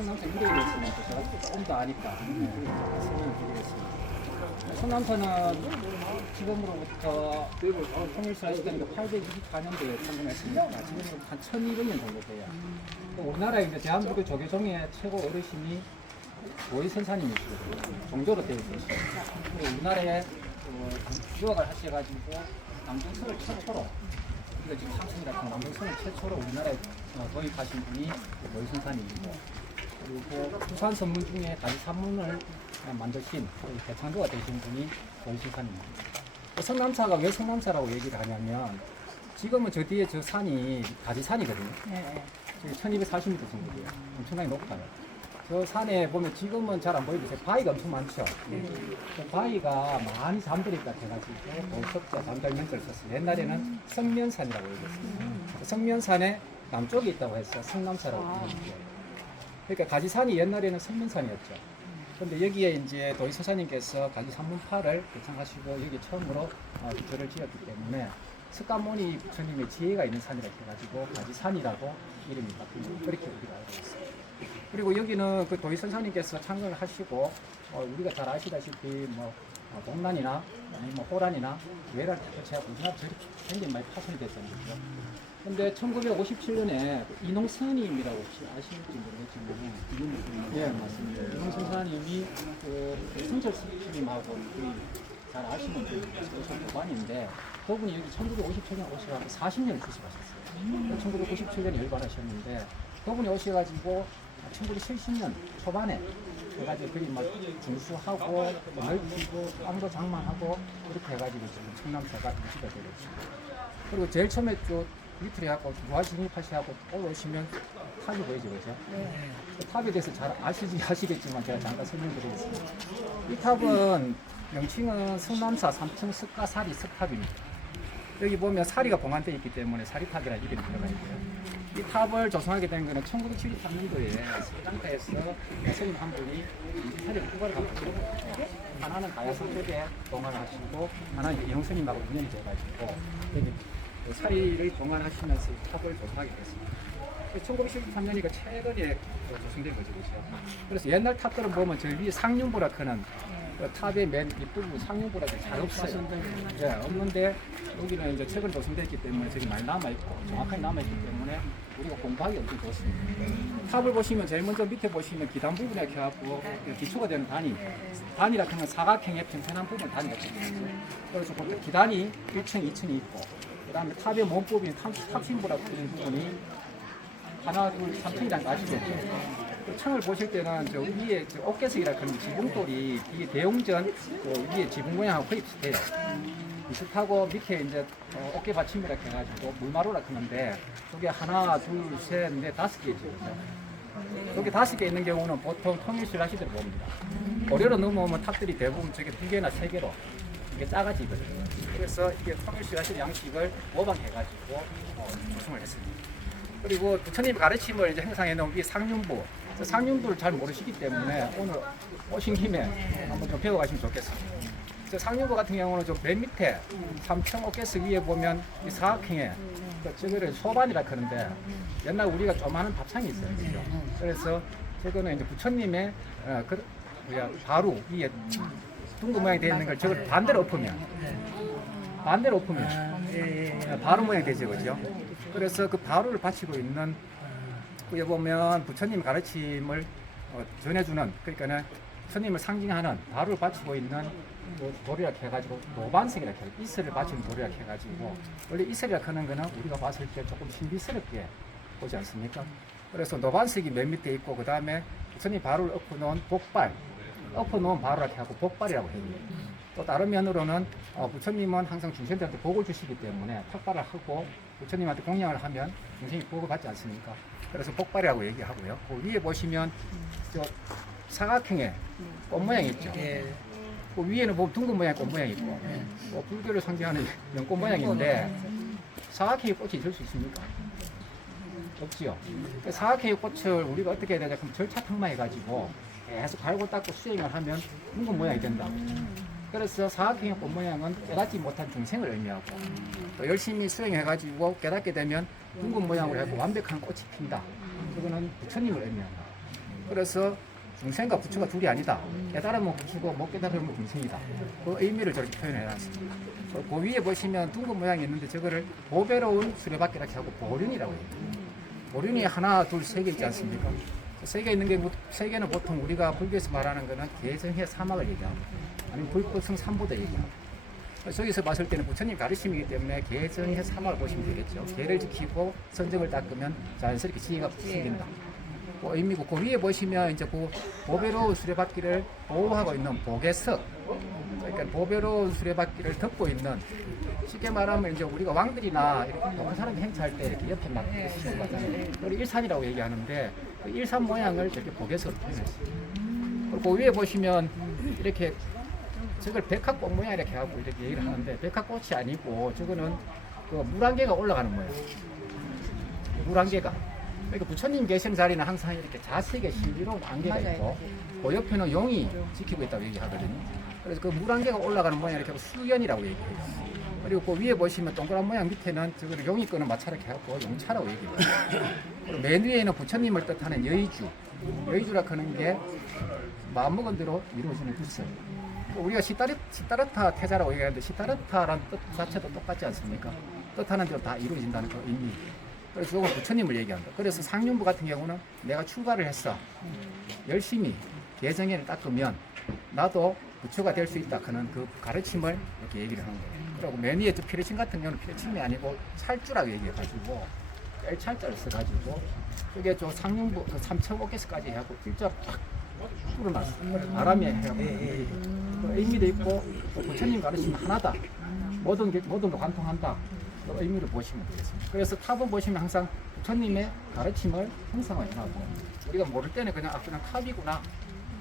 성남사 인도이겠습니다. 제가 조금 더 아니까 네, 설명을 드리겠습니다. 성남사는 지금으로부터 통일사 시대니까 824년도에 성공했으니까 지금 한 1200년 정도 돼요. 또 우리나라에 이제 대한민국 조계종의 최고 어르신이 고위선사님이시거든요. 종조로 되어 그리고 우리나라에 어, 유학을 하셔가지고 남동선을 최초로 우리가 지금 삼성이라 는 남동선을 최초로 우리나라에 어, 도입하신 분이 고위선사님이고 그리고 부산 선문 중에 다시 산문을 어, 만드신 우리 대창조가 되신 분이 고위선사님입니다. 그 성남사가 왜 성남사라고 얘기를 하냐면 지금은 저 뒤에 저 산이 가지산이거든요. 네. 지금 1240m 정도 돼요. 엄청나게 높아요. 저 산에 보면 지금은 잘 안 보이는데 바위가 엄청 많죠. 그 바위가 많이 잠들었다 해가지고 보석자 잠들면서를 썼어요. 옛날에는 성면산이라고 얘기했습니다. 그 성면산에 남쪽에 있다고 해서 성남사라고 부르는 거예요. 그러니까 가지산이 옛날에는 성면산이었죠. 근데 여기에 이제 도의서사님께서 가지 산문파를 개창하시고 여기 처음으로 어, 절을 지었기 때문에 석가모니 부처님의 지혜가 있는 산이라 해가지고 가지산이라고 이름이 거 그렇게 우리가 알고 있습니다. 그리고 여기는 그 도의선사님께서 창건을 하시고 어, 우리가 잘 아시다시피 뭐 어, 동란이나 아니면 뭐 호란이나 외란 자체하고 우리나라 절이 굉장히 많이 파손이 됐잖아요. 근데 1957년에 이농 스님이라고 혹시 아시는지 모르겠지만 예 맞습니다. 이농 선사님이 그 성철 스님하고 거의 잘 아시는 분이서 오신 도반인데 그분이 여기 1957년 오셔가지고 40년을 주식하셨어요. 1957년에 열반하셨는데 그분이 오셔가지고 1970년 초반에 해가지고 그리 막 중수하고 또 넓히고 땅도 장만하고 이렇게 해가지고 지금 청남사가 유지가 되고 있습니다. 그리고 제일 처음에 또 밑으로 해갖고 무화 진입하시하고 올라오시면 탑이 보이죠, 그죠? 그 탑에 대해서 잘 아시지 아시겠지만 제가 잠깐 설명드리겠습니다. 이 탑은 명칭은 성남사 3층 석가사리 석탑입니다. 여기 보면 사리가 봉안되어 있기 때문에 사리탑이라는 이름이 들어가 있고요. 이 탑을 조성하게 된 것은 1973년도에 세장사에서 스님 한 분이 이 사리를 후보를 갖고 하나는 가야성 쪽에 봉안하시고 하나는 이영스님하고 인연이 돼가지고 여기 그 사리를 봉안하시면서 이 탑을 조성하게 됐습니다. 1973년이니까 최근에 그 조성된 거죠, 그렇죠? 그래서 옛날 탑들은 보면 저 위에 상륜보라 크는 그 탑의 맨 뒷부분 상륜보라가 잘 없어요. 예, 없는데 여기는 이제 최근 조성됐기 때문에 저기 많이 남아있고 정확하게 남아있기 때문에 우리가 공부하기 엄청 좋습니다. 탑을 보시면 제일 먼저 밑에 보시면 기단 부분에 이렇게 그 기초가 되는 단위 단위라 하면 사각형의 평평한 부분 단위가 되거든요. 그래서 그 기단이 1층, 2층이 있고 그 다음에 탑의 몸부분이 탑, 탑심부라고 하는 부분이 하나, 둘, 3층이라는 거 아시겠죠? 그 창을 보실 때는 저 위에 저 어깨석이라 그런 지붕돌이 이게 대웅전 그 위에 지붕 모양하고 거의 비슷해요. 비슷하고 밑에 이제 어, 어깨 받침이라 해가지고 물마루라 하는데 저게 하나, 둘, 셋, 넷, 다섯 개죠. 여기 다섯 개 있는 경우는 보통 통일실 하시들 봅니다. 고려로 넘어오면 탑들이 대부분 저게 두 개나 세 개로 이게 작아지거든요. 그래서 이게 통일실 하실 양식을 모방해가지고 어, 구성을 했습니다. 그리고 부처님 가르침을 이제 행상해 놓은 이 상륜부. 그 상륜부를 잘 모르시기 때문에 오늘 오신 김에 한번 좀 배워가시면 좋겠습니다. 저 상륜부 같은 경우는 좀 맨 밑에 3층 어깨석 위에 보면 이 사각형에 그 저거를 소반이라 그러는데 옛날 우리가 조그마한 밥상이 있어요. 그죠? 그래서 저거는 이제 부처님의 어, 그 뭐야 바로 위에 둥근 모양이 되어 있는 걸 저걸 반대로 엎으면 반대로 엎으면 어, 바로 모양이 되죠, 그죠? 그래서 그 바로를 바치고 있는 여기 보면 부처님 가르침을 어, 전해주는 그러니까는 스님을 상징하는 바로를 바치고 있는 그 도리락 해가지고 노반석이라 해요. 이슬을 바치는 도리락 해가지고 원래 이슬이라 하는 거는 우리가 봤을 때 조금 신비스럽게 보지 않습니까? 그래서 노반석이 맨 밑에 있고 그 다음에 부처님 바로를 엎어놓은 복발 엎어놓은 바로락 해갖고 복발이라고 해요. 또 다른 면으로는 어, 부처님은 항상 중생들한테 복을 주시기 때문에 탁발을 하고 부처님한테 공양을 하면 중생이 복을 받지 않습니까? 그래서 복발이라고 얘기하고요. 그 위에 보시면 저 사각형의 꽃 모양이 있죠. 그 위에는 보면 둥근 모양 꽃 모양이 있고 뭐 불교를 상징하는 연꽃 모양인데 사각형의 꽃이 있을 수 있습니까? 없지요. 그 사각형의 꽃을 우리가 어떻게 해야 되냐? 그럼 절차탕만 해가지고 계속 갈고 닦고 수행을 하면 둥근 모양이 된다. 그래서 사각형의 꽃 모양은 깨닫지 못한 중생을 의미하고 또 열심히 수행해가지고 깨닫게 되면 둥근 모양으로 해고 완벽한 꽃이 핀다. 그거는 부처님을 의미한다. 그래서 중생과 부처가 둘이 아니다. 깨달으면 부처고 못 깨달으면 중생이다. 그 의미를 저렇게 표현해놨습니다. 그, 그 위에 보시면 둥근 모양이 있는데 저거를 보배로운 수레바퀴라고 하고 보륜이라고 해요. 보륜이 하나, 둘, 세 개 있지 않습니까? 세개 있는 게, 뭐- 세 개는 보통 우리가 불교에서 말하는 거는 계정의 사막을 얘기하고, 아니면 불법성 삼보도 얘기하고. 저기서 봤을 때는 부처님 가르침이기 때문에 계정의 사막을 보시면 되겠죠. 계를 지키고 선정을 닦으면 자연스럽게 지혜가 생긴다. 그 의미고 그 위에 보시면 이제 그 보배로운 수레바퀴를 보호하고 있는 보배석 그러니까 보배로운 수레바퀴를 덮고 있는 쉽게 말하면 이제 우리가 왕들이나 이렇게 독한 사람이 행차할 때 이렇게 옆에 막 씌우고 가잖아요. 그걸 일산이라고 얘기하는데 그 일산 모양을 저렇게 보배석으로 표현했어요. 그리고 그 위에 보시면 이렇게 저걸 백합꽃 모양 이렇게 하고 이렇게 얘기를 하는데 백합꽃이 아니고 저거는 그 물안개가 올라가는 모양. 물안개가. 그러니까 부처님 계신 자리는 항상 이렇게 자색의 신비로운 안개가 있고 그 옆에는 용이 지키고 있다고 얘기하거든요. 그래서 그 물 안개가 올라가는 모양 이렇게 하고 수연이라고 얘기해요. 그리고 그 위에 보시면 동그란 모양 밑에는 저거를 용이 끄는 마차를 해갖고 용차라고 얘기해요. 그리고 맨 위에는 부처님을 뜻하는 여의주. 여의주라 하는 게 마음먹은 대로 이루어지는 뜻이에요. 우리가 시타르, 시타르타 태자라고 얘기하는데 시타르타라는 뜻 자체도 똑같지 않습니까? 뜻하는 대로 다 이루어진다는 그 의미. 그래서 이건 부처님을 얘기한다. 그래서 상륜부 같은 경우는 내가 출가를 했어. 열심히 개정에를 닦으면 나도 부처가 될 수 있다 하는 그 가르침을 이렇게 얘기를 하는 거예요. 그리고 맨 위에 저 피레침 같은 경우는 피레침이 아니고 찰주라고 얘기해가지고 짤찰자를 써가지고 그게 저 상륜부 그 삼척오께서까지 해갖고 일자 쫙 풀어놨어. 아람에 해갖고 그 의미도 있고 또 부처님 가르침 하나다. 모든 게 모든 거 관통한다. 그 의미를 보시면 되겠습니다. 그래서 탑은 보시면 항상 부처님의 가르침을 형상을 해놨고 우리가 모를 때는 그냥 아 그냥 탑이구나.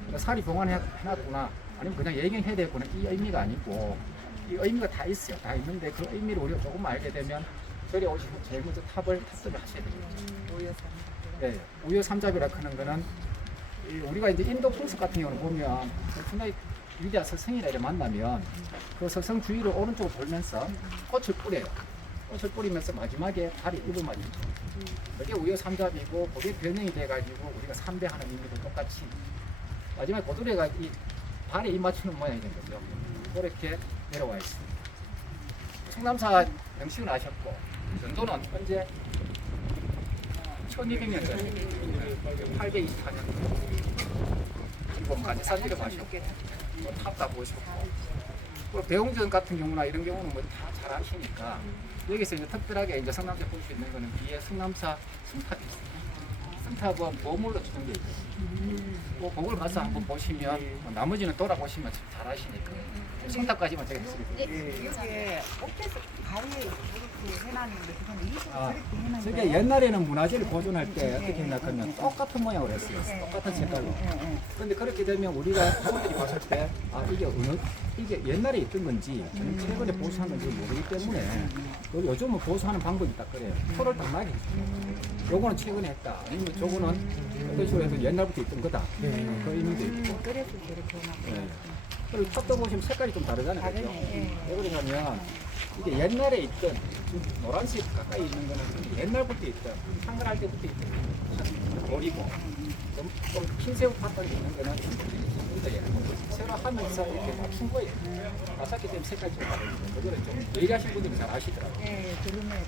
그러니까 살이 봉안해놨구나. 아니면 그냥 얘기해야 되겠구나. 이 의미가 아니고 이 의미가 다 있어요. 다 있는데 그 의미를 우리가 조금 알게 되면 저리 오시면 제일 먼저 탑을 탑들을 하셔야 되겠죠. 네, 우유 삼잡이라 하는 거는 이 우리가 이제 인도 풍습 같은 경우는 보면 분의 위대한 이렇게 만나면 그 스승 주위를 오른쪽으로 돌면서 꽃을 뿌려요. 꽃을 뿌리면서 마지막에 다리 입을 맞죠. 그게 우유 삼잡이고 그게 변형이 돼가지고 우리가 삼배하는 의미도 똑같이 마지막에 고두레가 이 발에 입 맞추는 모양이 된 거죠. 그렇게 내려와 있습니다. 성남사 영식을 하셨고 전도는 언제 1200년 전에 824년 일본까지 산지를 마셨고 뭐 탑다 보셨고 뭐 배웅전 같은 경우나 이런 경우는 뭐 다 잘 아시니까 여기서 이제 특별하게 이제 성남사 볼 수 있는 거는 뒤에 성남사 승탑이 있어 요. 승탑은 보물로 추정되어 있거든요. 뭐 그걸 가서 한번 보시면 뭐 나머지는 돌아보시면 잘 아시니까 승탑까지만 제가 해드릴게요. 이게 옥에서 가위에 이렇게 해놨는데 그건 아, 저게? 옛날에는 문화재를 보존할 때 어떻게 했냐면 똑같은 모양으로 했어요. 똑같은 색깔로. 그런데 그렇게 되면 우리가 사람들이 봤을 때, 아, 이게 어느, 이게 옛날에 있던 건지, 아니면 최근에 보수한 건지 모르기 때문에, 그 요즘은 보수하는 방법이 딱 그래요. 표를 딱 나게 해줘요. 요거는 최근에 했다. 아니면 저거는 어떤 식으로 해서 옛날부터 있던 거다. 그 의미도 있고. 그래서 저렇게 네. 그리고 탑도 보시면 색깔이 좀 다르잖아요. 그죠? 예. 왜 그러냐면, 이게 옛날에 있던, 노란색 가까이 있는 거는 옛날부터 있던, 한글할 때부터 있던 돌이고, 좀, 좀 흰색 파턴이 있는 거는 이제 새로 하면서 이렇게 맞춘 거예요. 맞았기 때문에 색깔이 좀 다르거든요. 그거는 좀 예리하신 분들이 잘 아시더라고요. 예, 그러네.